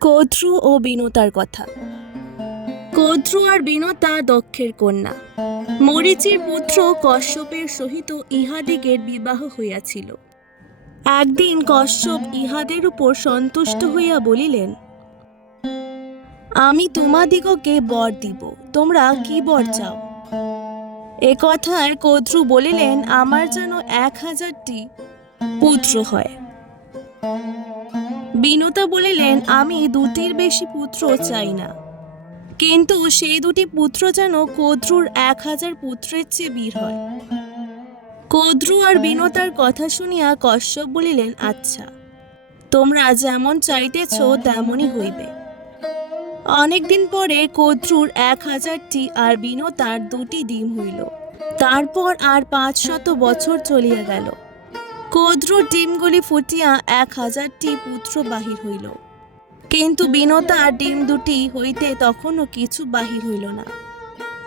কদ্রু ও বিনতার কথা। কদ্রু আর বিনতা দক্ষের কন্যা। মরিচির পুত্র কশ্যপের সহিত ইহাদিগের বিবাহ হইয়াছিল। একদিন কশ্যপ ইহাদের উপর সন্তুষ্ট হইয়া বলিলেন, আমি তোমাদিগকে বর দিব, তোমরা কি বর চাও? এ কথায় কদ্রু বলিলেন, আমার যেন এক হাজারটি পুত্র হয়। বিনতা বলিলেন, আমি দুটির বেশি পুত্র চাই না। কিন্তু সেই দুটি পুত্র যেন কদ্রুর এক হাজার পুত্রের চেয়ে বীর হয়। কদ্রু আর বিনতার কথা শুনিয়া কশ্যপ বলিলেন আচ্ছা তোমরা যেমন চাইতেছ তেমনই হইবে। অনেকদিন পরে কদ্রুর এক হাজারটি আর বিনতার দুটি ডিম হইল। তারপর আর পাঁচ শত বছর চলিয়া গেল। কদ্রুর ডিমগুলি ফুটিয়া এক হাজারটি পুত্র বাহির হইল। কিন্তু বিনতার ডিম দুটি হইতে তখনও কিছু বাহির হইল না।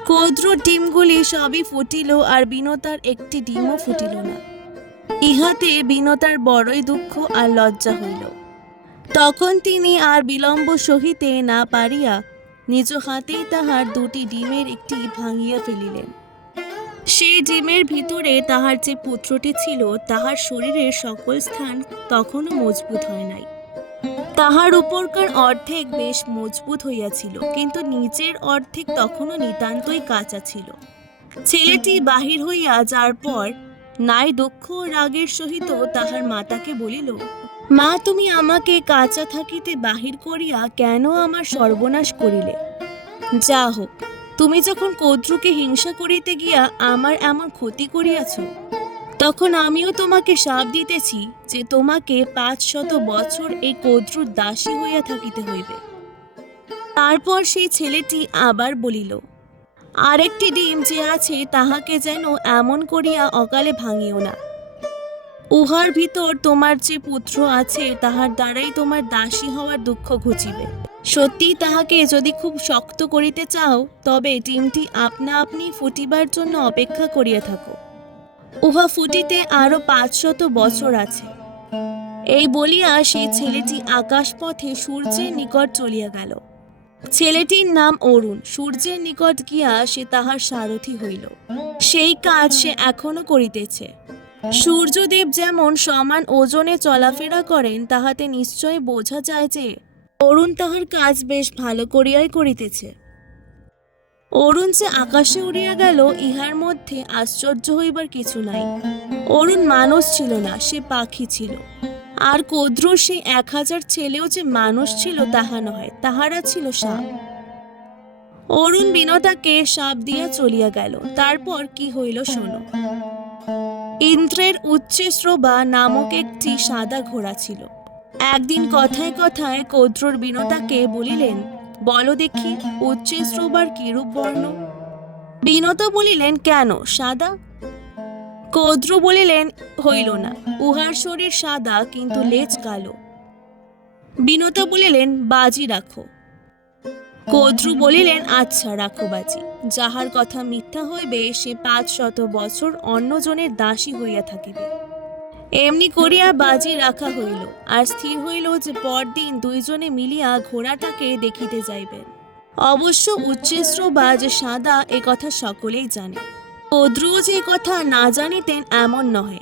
কদ্রুর ডিমগুলি সবই ফুটিল আর বিনতার একটি ডিমও ফুটিল না। ইহাতে বিনতার বড়ই দুঃখ আর লজ্জা হইল। তখন তিনি আর বিলম্ব সহিতে না পারিয়া নিজ হাতেই তাহার দুটি ডিমের একটি ভাঙিয়া ফেলিলেন। সেই ডিমের ভিতরে তাহার যে পুত্রটি ছিল, তাহার শরীরের সকল স্থান তখনও মজবুত হয় নাই। তাহার উপরকার অর্ধেক বেশ মজবুত হইয়াছিল, কিন্তু নিচের অর্ধেক তখনও নিতান্তই কাঁচা ছিল। ছেলেটি বাহির হইয়া যার পর নাই দুঃখ রাগের সহিত তাহার মাতাকে বলিল, মা, তুমি আমাকে কাঁচা থাকিতে বাহির করিয়া কেন আমার সর্বনাশ করিলে? যা হোক তুমি যখন কদ্রুকে হিংসা করিতে গিয়া আমার এমন ক্ষতি করিয়াছ, তখন আমিও তোমাকে সাপ দিতেছি যে তোমাকে পাঁচ শত বছর এই কদ্রুর দাসী হইয়া থাকিতে হইবে। তারপর সেই ছেলেটি আবার বলিল, আরেকটি ডিম যে আছে তাহাকে যেন এমন করিয়া অকালে ভাঙিও না। উহার ভিতর তোমার যে পুত্র আছে, তাহার দ্বারাই তোমার দাসী হওয়ার দুঃখ ঘুচিবে। সত্যি তাহাকে যদি খুব শক্ত করিতে চাও, তবে ডিমটি আপনা আপনি ফুটিবার জন্য অপেক্ষা করিয়া থাকো। উহা ফুটিতে আরও পাঁচশত বছর আছে। এই বলিয়া সেই ছেলেটি আকাশপথে সূর্যের নিকট চলিয়া গেল। ছেলেটির নাম অরুণ। সূর্যের নিকট গিয়া সে তাহার সারথি হইল। সেই কাজ সে এখনও করিতেছে। সূর্যদেব যেমন সমান ওজনে চলাফেরা করেন, তাহাতে নিশ্চয় বোঝা যায় যে অরুণ তাহার কাজ বেশ ভালো করিয়াই করিতেছে। অরুণ যে আকাশে উড়িয়া গেল, ইহার মধ্যে আশ্চর্য হইবার কিছু নাই। অরুণ মানুষ ছিল না, সে পাখি ছিল। আর কদ্রুর সেই এক হাজার ছেলেও যে মানুষ ছিল, তাহা নয়, তাহারা ছিল সাপ। অরুণ বিনতাকে সাপ দিয়া চলিয়া গেল, তারপর কি হইল শোনো। ইন্দ্রের উচ্চশ্রবা নামক একটি সাদা ঘোড়া ছিল। একদিন কথায় কথায় কদ্রুর বিনতাকে বলিলেন, বলো দেখি উচ্চশ্রবার কিরূপ বর্ণ? বিনত বলিলেন, কেন, সাদা? কদ্রু বলিলেন, হইল না, উহার শরীর সাদা, কিন্তু লেজ কালো। বিনতা বলিলেন, বাজি রাখো। কদ্রু বলিলেন আচ্ছা রাখো বাজি, যাহার কথা মিথ্যা হইবে, সে পাঁচ শত বছর অন্যজনের দাসী হইয়া থাকিবে। এমনি করিয়া বাজি রাখা হইল, আর স্থির হইল যে পরদিন দুইজনে মিলিয়া ঘোড়াটাকে দেখিতে যাইবেন। অবশ্য উচ্চেস্র বা যে সাদা, এ কথা সকলেই জানে। কদ্রুও যে কথা না জানিতেন এমন নহে।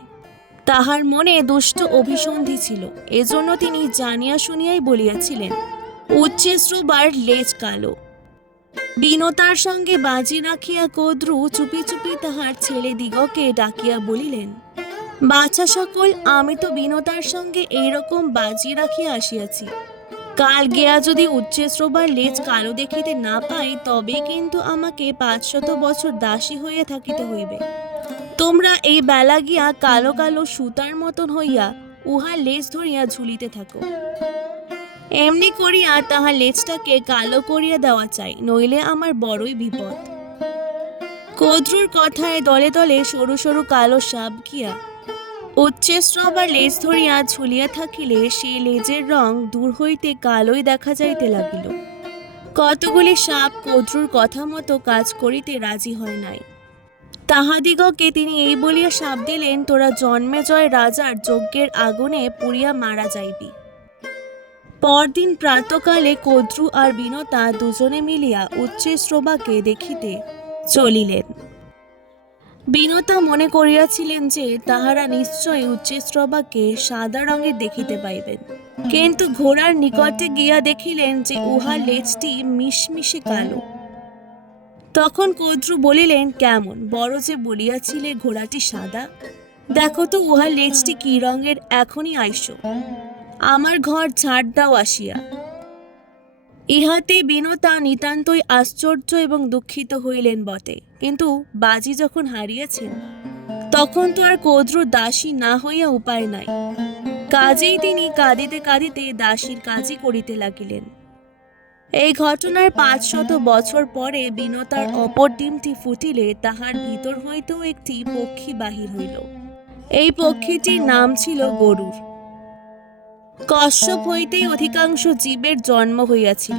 তাহার মনে দুষ্ট অভিসন্ধি ছিল, এজন্য তিনি জানিয়া শুনিয়াই বলিয়াছিলেন উচ্চেশ্রবার লেজ কালো। বিনতার সঙ্গে বাজি রাখিয়া কদ্রু চুপি চুপি তাহার ছেলে দিগকে ডাকিয়া বলিলেন বাছা সকল, আমি তো বিনতার সঙ্গে এইরকম বাজি রাখিয়া আসিয়াছি। কাল গেয়া যদি উচ্চেশ্রবার লেজ কালো দেখিতে না পাই, তবে কিন্তু আমাকে পাঁচশত বছর দাসী হইয়া থাকিতে হইবে। তোমরা এই বেলা গিয়া কালো কালো সুতার মতন হইয়া উহার লেজ ধরিয়া ঝুলিতে থাকো। এমনি করিয়া তাহার লেজটাকে কালো করিয়া দেওয়া চাই, নইলে আমার বড়ই বিপদ। কদ্রুর কথায় দলে দলে সরু সরু কালো সাপ গিয়া আবার লেজ ধরিয়া ঝুলিয়া থাকিলে সেই লেজের রং দূর হইতে কালোই দেখা যাইতে লাগিল। কতগুলি সাপ কদ্রুর কথা মতো কাজ করিতে রাজি হয় নাই। তাহাদিগকে তিনি এই বলিয়া সাপ দিলেন, তোরা জন্মে জয় রাজার যজ্ঞের আগুনে পুড়িয়া মারা যাইবি। পরদিন প্রাতকালে কদ্রু আর বিনতা দুজনে মিলিয়া উচ্চশ্রবাকে দেখিতে চলিলেন। বিনতা মনে করিয়াছিলেন যে তাহারা নিশ্চয়ই উচ্চশ্রবাকে সাদা রঙের দেখিতে পাইবেন। কিন্তু ঘোড়ার নিকটে গিয়া দেখিলেন যে উহার লেজটি মিশমিশে কালো। তখন কদ্রু বলিলেন, কেমন? বড় যে বলিয়াছিলে ঘোড়াটি সাদা। দেখো তো উহার লেজটি কি রঙের, এখনই আইসো। আমার ঘর ঝাড় দাও আসিয়া। ইহাতে বিনতা নিতান্তই আশ্চর্য এবং দুঃখিত হইলেন বটে। কিন্তু বাজি যখন হারিয়েছেন, তখন তো আর কদ্রু দাসী না হইয়া উপায় নাই। কাজেই তিনি কাঁদিতে কাঁদিতে দাসীর কাজই করিতে লাগিলেন। এই ঘটনার পাঁচ শত বছর পরে বিনতার অপর ডিমটি ফুটিলে তাহার ভিতর হইতেও একটি পক্ষী বাহির হইল। এই পক্ষীটির নাম ছিল গরুর। কশ্যপ হইতেই অধিকাংশ জীবের জন্ম হইয়াছিল।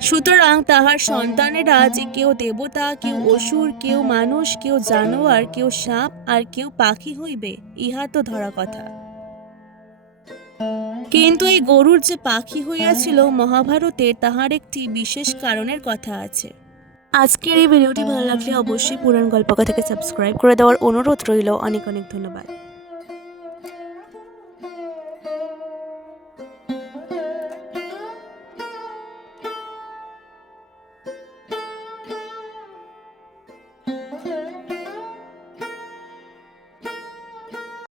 সুতরাং তাহার সন্তানেরা যে কেউ দেবতা, কেউ অসুর, কেউ মানুষ, কেউ জানোয়ার, কেউ সাপ, আর কেউ পাখি হইবে, ইহা তো ধরা কথা। কিন্তু এই গরুর যে পাখি হইয়াছিল মহাভারতে, তাহার একটি বিশেষ কারণের কথা আছে। আজকের এই ভিডিওটি ভালো লাগলে অবশ্যই পুরাণ গল্পকথাকে সাবস্ক্রাইব করে দেওয়ার অনুরোধ রইল। অনেক অনেক ধন্যবাদ।